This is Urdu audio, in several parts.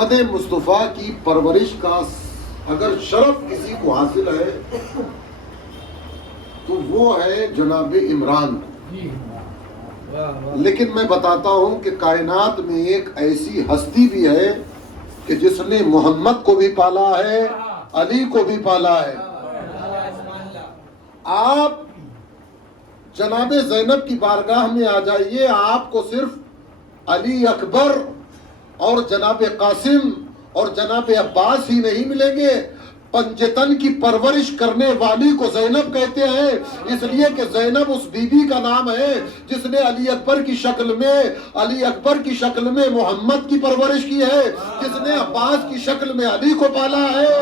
محمد مصطفیٰ کی پرورش کا اگر شرف کسی کو حاصل ہے تو وہ ہے جناب عمران. لیکن میں بتاتا ہوں کہ کائنات میں ایک ایسی ہستی بھی ہے کہ جس نے محمد کو بھی پالا ہے، علی کو بھی پالا ہے. آپ جناب زینب کی بارگاہ میں آ جائیے، آپ کو صرف علی اکبر اور جناب قاسم اور جناب عباس ہی نہیں ملیں گے، پنجتن کی پرورش کرنے والی کو زینب کہتے ہیں، اس لیے کہ زینب اس بی بی کا نام ہے جس نے علی اکبر کی شکل میں محمد کی پرورش کی ہے، جس نے عباس کی شکل میں علی کو پالا ہے،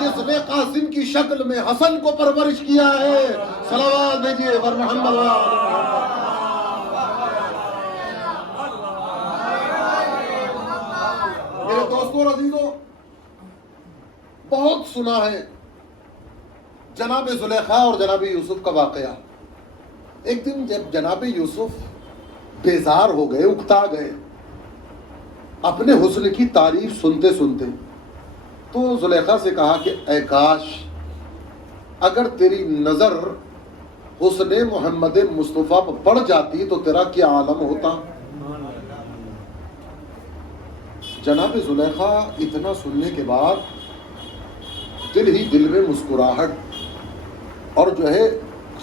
جس نے قاسم کی شکل میں حسن کو پرورش کیا ہے. صلوات بھیجیے ور محمد. میرے دوستوں اور عزیزوں، بہت سنا ہے جناب زلیخا اور جناب یوسف کا واقعہ. ایک دن جب جناب یوسف بیزار ہو گئے، اکتا گئے اپنے حسن کی تعریف سنتے سنتے، تو زلیخا سے کہا کہ اے کاش اگر تیری نظر حسن محمد مصطفیٰ پر پڑ جاتی تو تیرا کیا عالم ہوتا. جناب زلیخا اتنا سننے کے بعد دل ہی دل میں مسکراہٹ اور جو ہے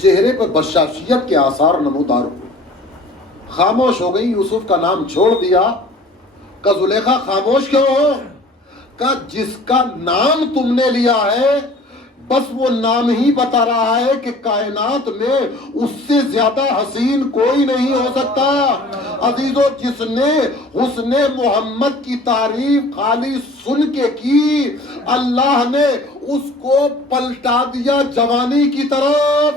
چہرے پر بشاشیت کے آثار نمودار ہوئے. خاموش ہو گئی، یوسف کا نام چھوڑ دیا. کہ زلیخا خاموش کیوں ہو؟ کہ جس کا نام تم نے لیا ہے بس وہ نام ہی بتا رہا ہے کہ کائنات میں اس سے زیادہ حسین کوئی نہیں ہو سکتا. عزیزو، جس نے حسن محمد کی تعریف خالی سن کے کی، اللہ نے اس کو پلٹا دیا جوانی کی طرف.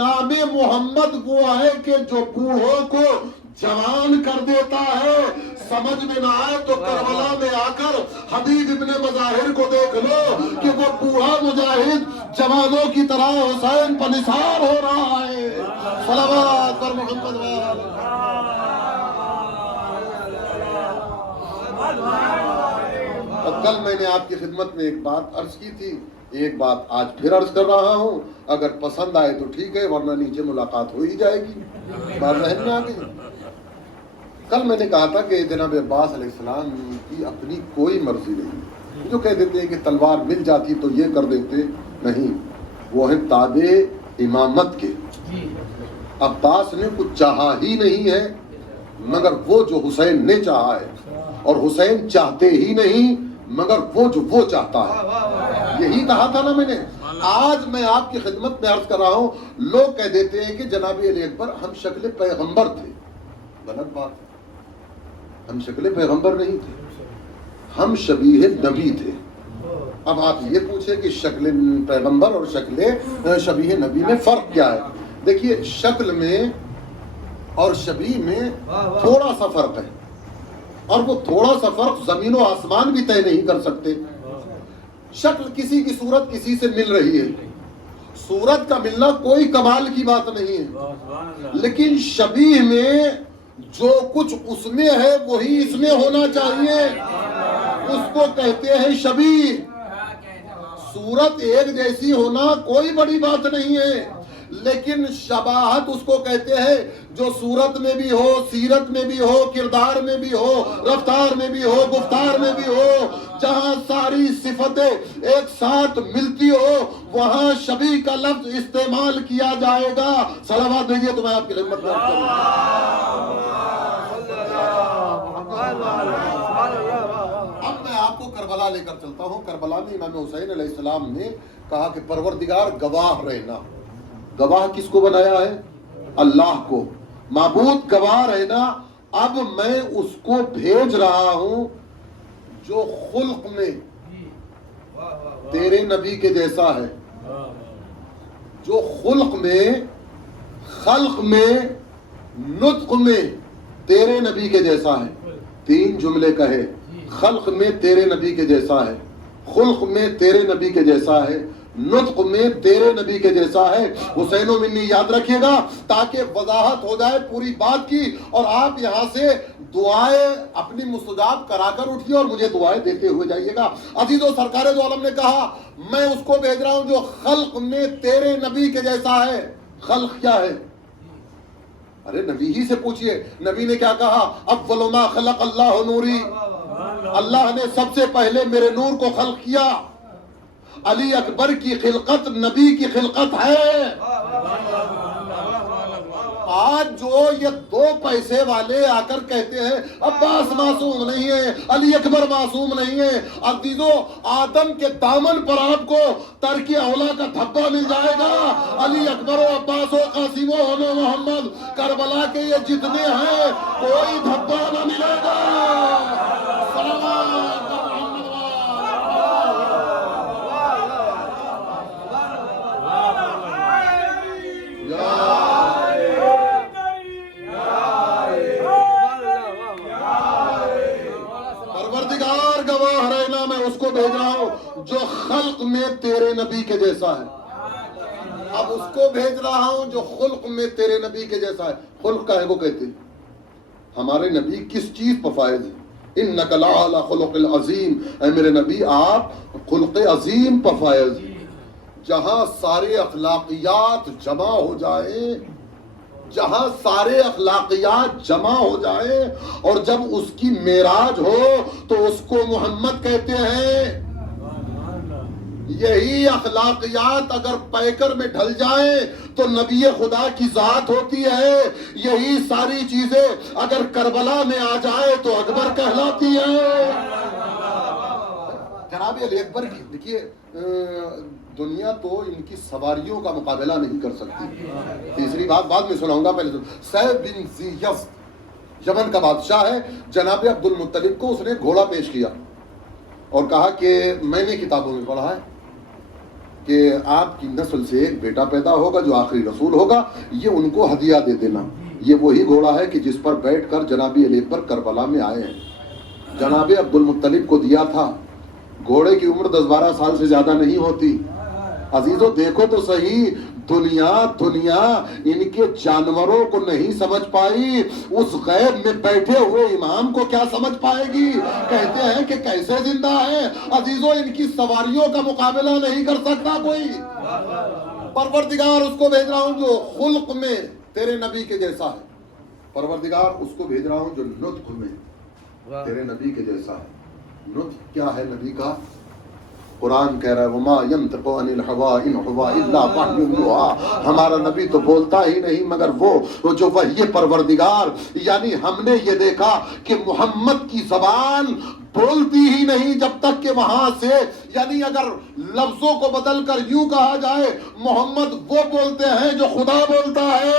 نام محمد وہ ہے کہ جو بوڑھوں کو جوان کر دیتا ہے. سمجھ میں نہ آئے تو کربلا میں آ کر حبیب ابن مظاہر کو دیکھ لو کہ وہ بوڑھا مجاہد جوانوں کی طرح حسین پر نثار ہو رہا ہے. صلوات پر محمد. کل میں نے آپ کی خدمت میں ایک بات عرض کی تھی، ایک بات آج پھر عرض کر رہا ہوں. اگر پسند آئے تو ٹھیک ہے، ورنہ نیچے ملاقات ہو ہی جائے گی. بات ذہن میں آ گئی. کل میں نے کہا تھا کہ جناب عباس علیہ السلام کی اپنی کوئی مرضی نہیں. جو کہہ دیتے ہیں کہ تلوار مل جاتی تو یہ کر دیتے، نہیں، وہ ہے تابع امامت کے. عباس نے کچھ چاہا ہی نہیں ہے مگر وہ جو حسین نے چاہا ہے، اور حسین چاہتے ہی نہیں مگر وہ جو وہ چاہتا ہے. یہی کہا تھا نا میں نے. آج میں آپ کی خدمت میں عرض کر رہا ہوں، لوگ کہہ دیتے ہیں کہ جناب علی اکبر ہم شکل پیغمبر تھے. غلط بات ہے، ہم شکل پیغمبر نہیں تھے، ہم شبیہ نبی تھے. اب آپ یہ پوچھیں کہ شکل پیغمبر اور شکل شبیہ نبی میں فرق کیا ہے؟ دیکھیے، شکل میں اور شبیہ میں تھوڑا سا فرق ہے، اور وہ تھوڑا سا فرق زمین و آسمان بھی طے نہیں کر سکتے. شکل کسی کی صورت کسی سے مل رہی ہے، صورت کا ملنا کوئی کمال کی بات نہیں ہے، لیکن شبیہ میں جو کچھ اس میں ہے وہی اس میں ہونا چاہیے، اس کو کہتے ہیں شبیہ. صورت ایک جیسی ہونا کوئی بڑی بات نہیں ہے، لیکن شباہت اس کو کہتے ہیں جو صورت میں بھی ہو، سیرت میں بھی ہو، کردار میں بھی ہو، رفتار میں بھی ہو، گفتار میں بھی ہو. جہاں ساری صفتیں ایک ساتھ ملتی ہو وہاں شبیہ کا لفظ استعمال کیا جائے گا. صلوات بھیجیے تو میں آپ کی خدمت میں عرض کروں. اب میں آپ کو کربلا لے کر چلتا ہوں. کربلا میں امام حسین علیہ السلام نے کہا کہ پروردگار گواہ رہنا. گواہ کس کو بنایا ہے؟ اللہ کو. معبود گواہ رہنا، اب میں اس کو بھیج رہا ہوں جو خلق میں تیرے نبی کے جیسا ہے، جو خلق میں، خلق میں، نطق میں تیرے نبی کے جیسا ہے. 3 جملے کہے، خلق میں تیرے نبی کے جیسا ہے، خلق میں تیرے نبی کے جیسا ہے، نطق میں تیرے نبی کے جیسا ہے۔ حسین و منی یاد رکھیے گا تاکہ وضاحت ہو جائے پوری بات کی، اور آپ یہاں سے دعائیں اپنی مستجاب کرا کر اٹھیے اور مجھے دعائیں دیتے ہوئے جائیے گا۔ عزیز و سرکار دو عالم نے کہا میں اس کو بھیج رہا ہوں جو خلق میں تیرے نبی کے جیسا ہے۔ خلق کیا ہے؟ ارے نبی ہی سے پوچھئے، نبی نے کیا کہا؟ اول ما خلق اللہ نوری، اللہ نے سب سے پہلے میرے نور کو خلق کیا۔ علی اکبر کی خلقت نبی کی خلقت ہے۔ آج جو یہ 2 پیسے والے آ کر کہتے ہیں عباس معصوم نہیں ہے، علی اکبر معصوم نہیں ہے، عزیزو آدم کے دامن پر آپ کو ترک اولا کا دھبا مل جائے گا۔ علی اکبر و عباس و قاسم و محمد کربلا کے یہ جتنے ہیں کوئی دھبا نہ ملے گا۔ سلام گواہ رہنا، میں اس کو بھیج رہا ہوں جو خلق میں تیرے نبی کے جیسا ہے۔ اب اس کو بھیج رہا ہوں جو خلق میں تیرے نبی کے جیسا ہے۔ خلق کا ہے وہ کہتے ہیں ہمارے نبی کس چیز پر فائز ہیں؟ انک لعلی خلق العظیم، اے میرے نبی آپ خلق عظیم پر فائز ہیں۔ جہاں سارے اخلاقیات جمع ہو جائیں، جہاں سارے اخلاقیات جمع ہو جائیں اور جب اس کی معراج ہو تو اس کو محمد کہتے ہیں۔ یہی اخلاقیات اگر پیکر میں ڈھل جائیں تو نبی خدا کی ذات ہوتی ہے۔ یہی ساری چیزیں اگر کربلا میں آ جائے تو اکبر کہلاتی ہے۔ جناب علی اکبر کی دیکھیے دنیا تو ان کی سواریوں کا مقابلہ نہیں کر سکتی۔ تیسری بات بعد میں سناؤں گا، پہلے سیف بن ذی یزد یمن کا بادشاہ ہے، جناب عبد المطلب کو اس نے گھوڑا پیش کیا اور کہا کہ میں نے کتابوں میں پڑھا ہے کہ آپ کی نسل سے ایک بیٹا پیدا ہوگا جو آخری رسول ہوگا، یہ ان کو ہدیہ دے دینا۔ یہ وہی گھوڑا ہے کہ جس پر بیٹھ کر جناب علی اکبر کربلا میں آئے ہیں۔ جناب عبد المطلب کو دیا تھا۔ گھوڑے کی عمر 10-12 سال سے زیادہ نہیں ہوتی۔ عزیزو دیکھو تو صحیح، دنیا ان کے جانوروں کو نہیں سمجھ پائی، اس غیب میں بیٹھے ہوئے امام کو کیا سمجھ پائے گی؟ کہتے ہیں کہ کیسے زندہ ہے۔ عزیزو ان کی سواریوں کا مقابلہ نہیں کر سکتا کوئی۔ پروردگار اس کو بھیج رہا ہوں جو خلق میں تیرے نبی کے جیسا ہے۔ پروردگار اس کو بھیج رہا ہوں جو نطق میں تیرے نبی کے جیسا ہے۔ نطق کیا ہے نبی کا؟ قرآن کہہ رہا ہے وما ينطق عن الهوى ان هو الا وحی یوحی، ہمارا نبی تو بولتا ہی نہیں مگر وہ جو وحی پروردگار، یعنی ہم نے یہ دیکھا کہ محمد کی زبان بولتی ہی نہیں جب تک کہ وہاں سے، یعنی اگر لفظوں کو بدل کر یوں کہا جائے محمد وہ بولتے ہیں جو خدا بولتا ہے۔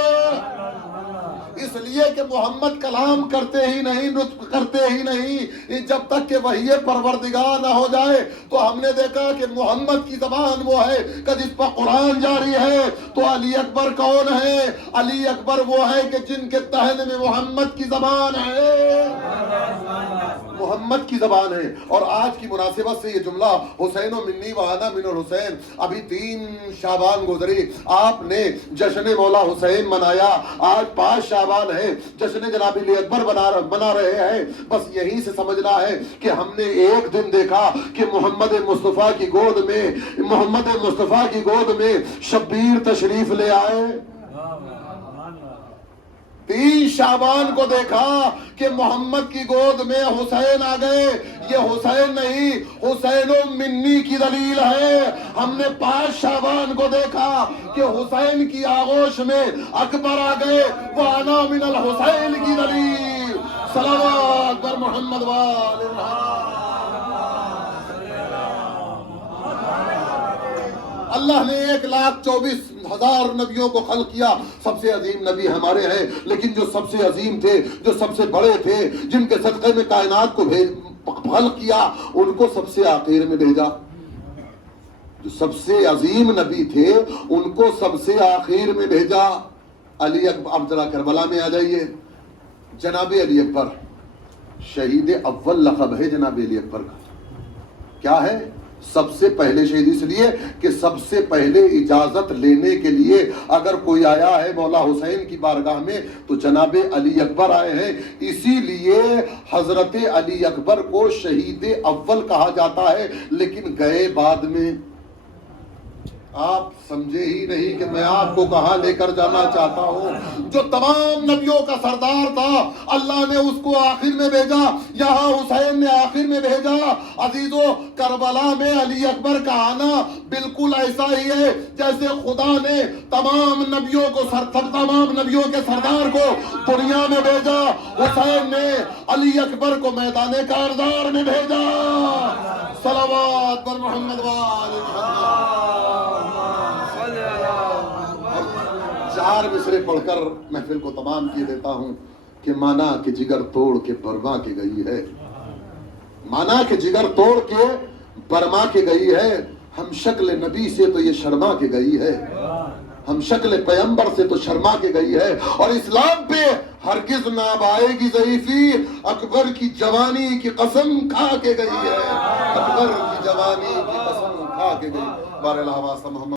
اس لیے کہ محمد کلام کرتے ہی نہیں، نطق کرتے ہی نہیں جب تک کہ وحی پروردگار نہ ہو جائے۔ تو ہم نے دیکھا کہ محمد کی زبان وہ ہے کہ جس پر قرآن جاری ہے۔ تو علی اکبر کون ہے؟ علی اکبر وہ ہے کہ جن کے دہن میں محمد کی زبان ہے، محمد کی زبان ہے۔ اور آج کی مناسبت سے یہ جملہ حسین و منی وانا من الحسین، ابھی 3 شعبان گزری، آپ نے جشن مولا حسین منایا، آج 5 شعبان ہے، جشن جناب علی اکبر بنا رہے ہیں۔ بس یہی سے سمجھنا ہے کہ ہم نے ایک دن دیکھا کہ محمد مصطفیٰ کی گود میں شبیر تشریف لے آئے۔ 3 شعبان کو دیکھا کہ محمد کی گود میں حسین آ گئے۔ یہ حسین نہیں، حسین و منی کی دلیل ہے۔ ہم نے 5 شعبان کو دیکھا کہ حسین کی آغوش میں اکبر آ گئے، وانا من الحسین کی دلیل۔ صلوات اکبر محمد وآل اللہ نے 1,24,000 نبیوں کو خلق کیا۔ سب سے عظیم نبی ہمارے ہیں، لیکن جو سب سے عظیم تھے، جو سب سے بڑے تھے، جن کے صدقے میں کائنات کو خلق کیا، ان کو سب سے آخر میں بھیجا۔ جو سب سے عظیم نبی تھے ان کو سب سے آخر میں بھیجا۔ علی اکبر، اب ذرا کربلا میں آ جائیے۔ جناب علی اکبر شہید اول لقب ہے جناب علی اکبر کا۔ کیا ہے؟ سب سے پہلے شہید اس لیے کہ سب سے پہلے اجازت لینے کے لیے اگر کوئی آیا ہے مولا حسین کی بارگاہ میں تو جناب علی اکبر آئے ہیں، اسی لیے حضرت علی اکبر کو شہید اول کہا جاتا ہے، لیکن گئے بعد میں۔ آپ سمجھے ہی نہیں کہ میں آپ کو کہاں لے کر جانا چاہتا ہوں۔ جو تمام نبیوں کا سردار تھا، اللہ نے اس کو آخر میں بھیجا، یہاں حسین نے آخر میں بھیجا۔ عزیزو، کربلا میں علی اکبر کا آنا بالکل ایسا ہی ہے جیسے خدا نے تمام نبیوں کو تمام نبیوں کے سردار کو دنیا میں بھیجا، حسین نے علی اکبر کو میدان کارزار میں بھیجا۔ صلوات بر محمد وآل محمد۔ 4 مصرے پڑھ کر محفل کو تمام کیے دیتا ہوں کہ مانا کہ جگر توڑ کے برما کے گئی ہے، مانا کہ جگر توڑ کے برما کے گئی ہے، ہم شکل نبی سے تو یہ شرما کے گئی ہے، ہم شکل پیغمبر سے تو شرما کے گئی ہے، اور اسلام پہ ہرگز نہ آئے گی ضعیفی، اکبر کی جوانی کی قسم کھا کے گئی ہے، اکبر کی جوانی کی قسم کھا کے گئی۔ بارے اللہ واسطہ محمد